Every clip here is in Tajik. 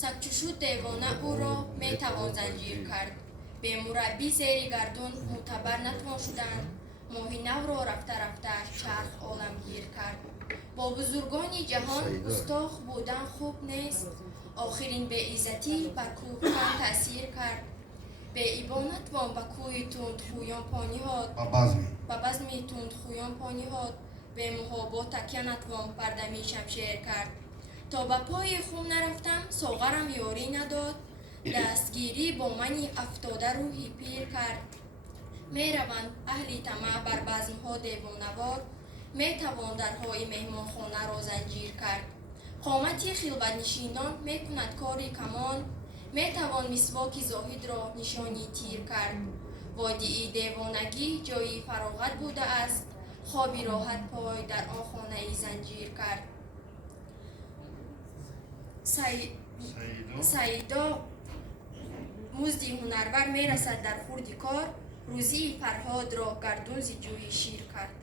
сагчушуд девона ӯро метавон занҷир кард. Бемураббӣ зери гардун мӯътабар натавон шудан. моҳи навро рафта рафта чарх оламгир кард. бо бузургони ҷаҳон густох будан хуб нест. охирин беиззатӣ бар кӯдакон таъсир кард. беибон натвон ба кӯи тундхӯён пониҳод, ба базми тундхӯён пониҳод. бемуҳобот такя натвон бар дами шамшер кард. то ба пои хум нарафтам соғарам ёрӣ надод. дастгирӣ бо мани афтода рӯҳи пир кард. мераванд аҳли тамаъ бар базмҳо девонавор. метавон дарҳои меҳмонхонаро занҷир кард. қомати хилватнишинон мекунад кори камон. метавон мисвоки зоҳидро нишони тир кард. водии девонагӣ ҷойи фароғат будааст. хоби роҳат пой дар он хонаи занҷир кард. саидо музди ҳунарвар мерасад дар хурди кор. рӯзии фарҳодро гардун зи ҷӯи шир кард.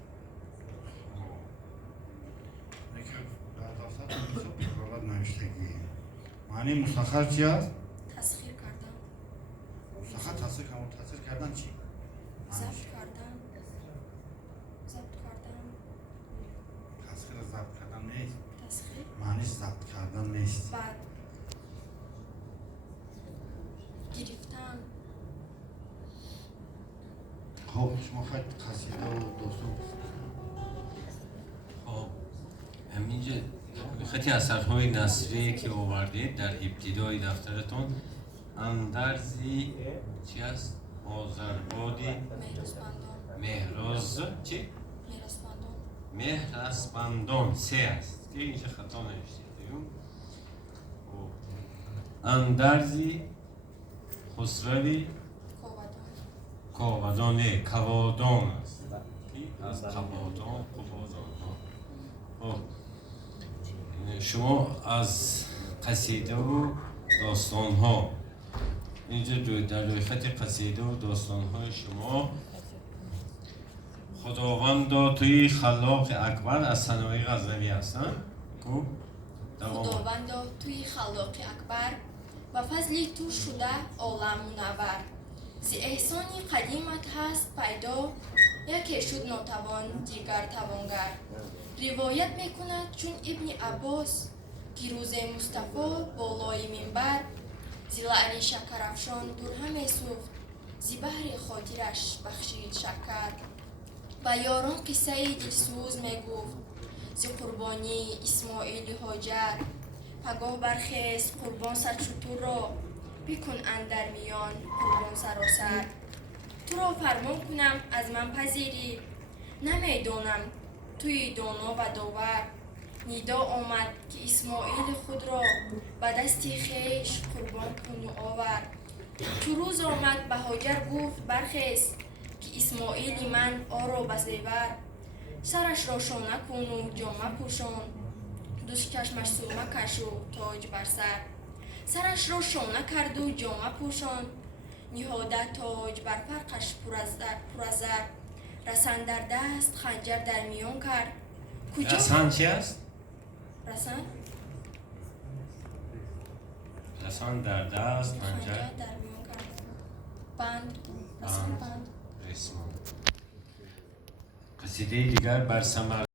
маъни мустахар чи аст? тасхир кардан. Мустахар тасхир кардан чи? забт кардан. забт кардан. Тасхир забт кардан нест. тасхир. Маъниш забт кардан нест. баъд гирифтан. хоб шумо хат қасида ва достон. хоб ҳаминҷа خطی اثرهای نثری که آوردید در ابتدای دفترتون اندرزی چی است؟ آذربادی مهراز چی؟ مهرسپندان سه است که اینجا خطا نوشتید دیگه. اندرزی خسروی کاودان کوادان است از کوادان شما از قصیده و داستان ها اینجا در روی خط قصیده و داستان های شما خداوند توی خلاق اکبر از ثنایی غزنوی هستن. خداوند توی خلاق اکبر و فضلی تو شده عالم منور. زی احسانی قدیمت هست پیدا یکی شد ناتوان دیگر توانگر. روایت میکند چون ابن عباس که روز مصطفی بالای منبر زی لعل شکرافشان درهم میسوخت زی بحر خاطرش بخشید شکر. و یاران قصه دلسوز میگفت زی قربانی اسماعیل هاجر. پگاه برخیز قربان سر شتر را بکن اندر میان قربان سراسر. تو را فرمان کنم از من پذیری نمیدانم توی دانا و داور. نیدا آمد که اسماعیل خود را به دست خویش قربان کن و آور. تو روز آمد به هاجر گفت برخیز که اسماعیل من آرا به زیور. سرش را شانه کن و جامه پوشان دوست چشمش سرمه کش و تاج بر سر. سرش را شانه کرد و جامه پوشان نهاده تاج بر فرقش پر از زر. رسن در دست خنجر در میان کرد. رسن چی است؟ رسن؟ رسن در دست خنجر در میان کرد. بند. رسن بند. قصیده دیگر بر ثمر